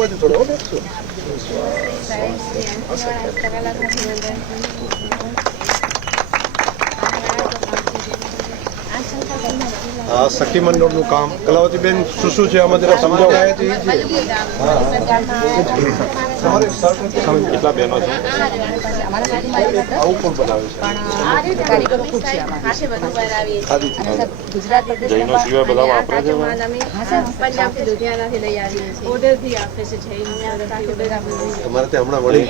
બાજુ થોડો સખી મંડળનું કામ કલાવતીબેન શું છે આમાં જરા સમજાવો. કેટલા બહેનો છે? આવું પણ બનાવે છે જૈનો સિવાય બધા વાપરે છે. તમારે ત્યાં હમણાં વળી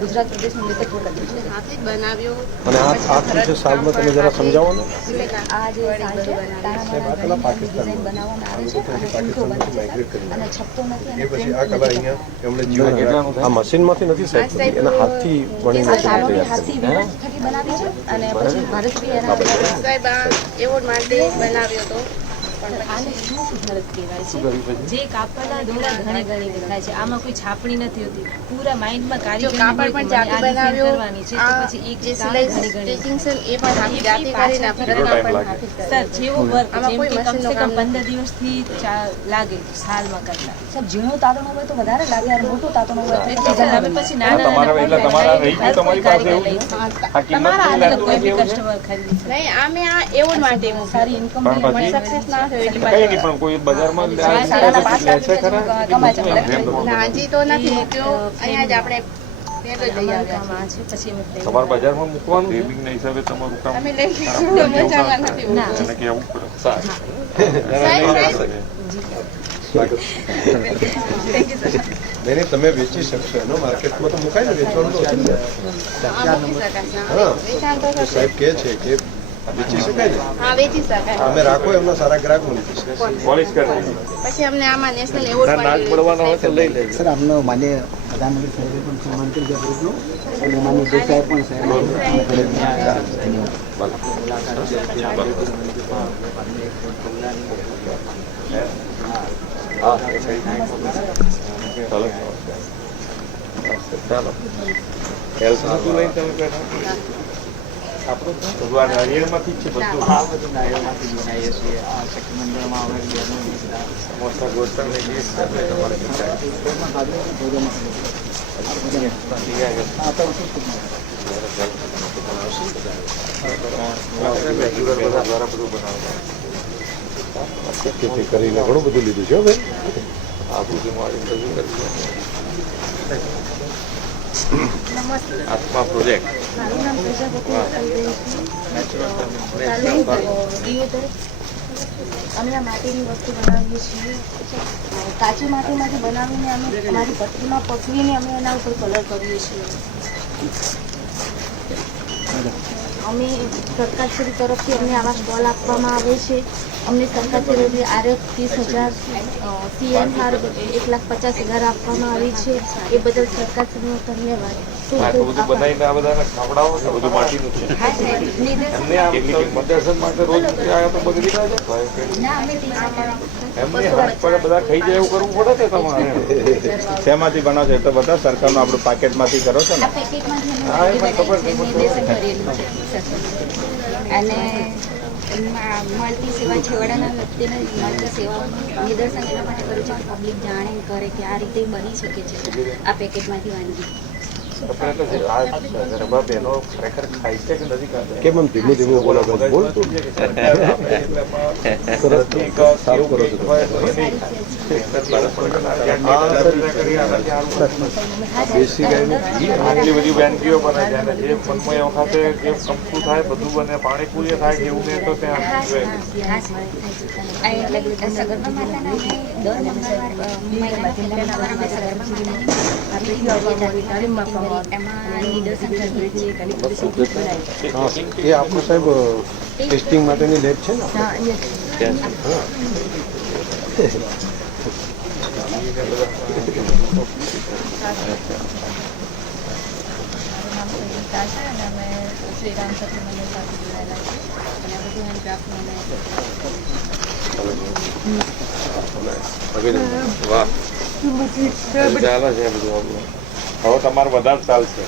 ગુજરાત પ્રદેશનું નેતૃત્વ કર્યું છે. અને આ સાલમાં તમે જરા સમજાવો ને. આ જે પાકિસ્તાન બનાવવામાં આવે છે અને છપતો નથી. એ પછી આ કલા અહીંયા એમણે જીવન આ મશીનમાંથી નથી સાહેબ, એના હાથથી વણીને હાથથી થકી બનાવી છે અને પછી ભારતથી એના એવોર્ડ માટે બનાવ્યો હતો. આને શું સુધારત કહેવાય છે? જે કાપડના દોરા ઘણી ઘણી દેખાય છે, આમાં કોઈ છાપણી નથી હોતી, પૂરા માઇન્ડમાં કારીગર કાપડ પણ જાતે બનાવ્યો કરવાની છે. તો પછી એક જે સિલાઈ સ્ટિચિંગ છે એ પણ હાથે જાતે કરીને ભરતકામ પણ હાથે જ કરે. સર જેવો વર્ક આમાં જેમ કોઈ કે કમસે મશીનનું કમ કામ 15 દિવસથી લાગે સાલમાં કરતા. સાહેબ ઝીણું તાતણું હોય તો વધારે લાગે અને મોટું તાતણું હોય તો એટલે સર અમે પછી નાના તમારા અલગ કોઈ બી કસ્ટમર ખરીદી શકે. નહીં અમે આ એવોર્ડ માટે હું સારી ઇન્કમ સક્સેસ ના થયો એટલે પણ કોઈ બજારમાં હાજી તો નથી મૂક્યો, અહીંયા જ આપણે પેલો જ લઈ આવ્યા છે. પછી અમે તમારા બજારમાં મૂકવાનું સેવિંગના હિસાબે તમારું કામ અમે લઈ લઈશું, બજારમાં નથી મૂકવું. એને કેવું પડે. સારું. નહીં તમે વેચી શકશો એનો માર્કેટમાં તો મુકાય ને વેચવાનું તો આ મૂકી શકાશે. હા વેચાણ તો થશે. સાહેબ કહે છે કે વેચી શકાય ને. હા વેચી શકાય. તમે રાખો એમના સારા ગ્રાહક મળી જશે. પોલિશ કરી પછી અમને આમાં નેશનલ એવોર્ડ નાક પડવાનો હોય તો લઈ લેજો. સર આમનો માન્ય પ્રધાનમંત્રી સાહેબે પણ સન્માન કરી ગયા ગ્રુપનું અને માન્ય દેસાઈ પણ ચાલો ચાલો હેલ્થનું લઈને તમે બેઠા આપણું ભગવાન હરિયણમાંથી જ છે બધું. સમોસા ગોઠવણ લઈ જઈએ તમારે દ્વારા બધું બનાવતા કરીને ઘણું બધું લીધું છે ભાઈ. આ સુધી મારી ઇન્ટરવ્યુ કરી આત્મા પ્રોજેક્ટ. અમે આ માટીની વસ્તુ બનાવીએ છીએ. કાચી માટીમાંથી બનાવીને અમે અમારી ભઠ્ઠીમાં પકવીને અમે એના ઉપર કલર કરીએ છીએ. અમે સરકારશ્રી તરફથી અમને આવા સ્ટોલ આપવામાં આવે છે. અમને સરકારશ્રી RF 30,000 CNR 1,50,000 આપવામાં આવી છે. એ બદલ સરકારશ્રીનો ધન્યવાદ. આટલું બધું બનાવીને આ બધાને ખાવડાવો છો, બધું માટીનું છે. એમને આ પ્રદર્શન માટે રોજ આવ્યા તો બગડી ના જાય. એમને હાથ પડે બધા ખાઈ જાય એવું કરવું પડે છે તમારે. શેમાંથી બનાવો છો? તો બધા સરકારનું આપણું પેકેટમાંથી કરો છો ને? અને મળતી સેવા છેવાડાના વ્યક્તિને મળતી સેવાઓનું નિદર્શન એના માટે કર્યું છે. પબ્લિક જાણે કરે કે આ રીતે બની શકે છે આ પેકેટમાંથી વાનગી. બહેનો ખરેખર ખાય છે કે નથી ખાતા? કેમ આમ ધીમું ધીમું બોલો બોલ તું સરસ સાફ કરો છો. દેશી ગાયનું ઘી આટલી બધી વાનગીઓ બને છે અને જે મનમાં એ વખતે જે કમતું થાય બધું બને, પાણીપુરી થાય જેવું ને તો ત્યાં એ આપણું સાહેબ ટેસ્ટિંગ માટેની લેબ છે ને. શ્રીરામ સખી મંદિર સાથે જોડાયેલા છે અને આ બધું હેન્ડક્રાફ્ટ વાહ ચાલે છે બધું. હવે તમારે વધારે ચાલશે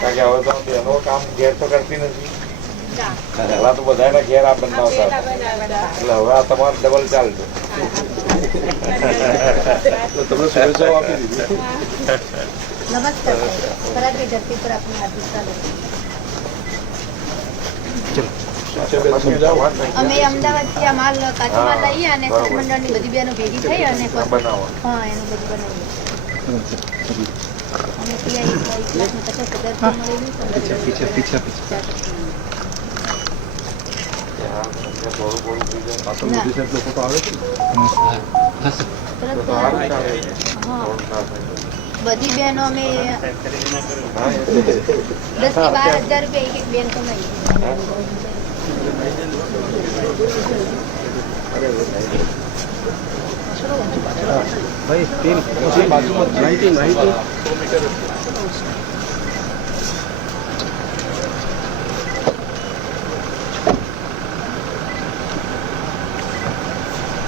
કારણ કે હવે તો બહેનો કામ ઘેર તો કરતી નથી. પહેલા તો બધાના ઘેર આ બનાવતા હતા. એટલે હવે આ તમારે ડબલ ચાલશે. તો તમને શુભેચ્છાઓ આપી દીધી. નમસ્કાર ખરાબની ધરતી પર આપનું હાર્દિક સ્વાગત. સાચેબેન સમજાવો. અમે અમદાવાદથી આ માલ કાચો માલ લઈએ અને સત્મંડળની બધી બહેનો ભેગી થઈ અને બનાવો. હા એનું બધું બનાવીએ. અને ત્યાં 1,50,000 મળેલું થોડું થોડું થઈ જાય. પાછળ મોદી સાહેબ લોકો તો આવે છે ને? તરત સારું ચાલે. હા થોડું ના થાય. બધી બહેનો અમે હા, એ 10,000 થી 12,000 રૂપિયા એક એક બેન કમાઈએ. ભાઈ બાજુમાં 90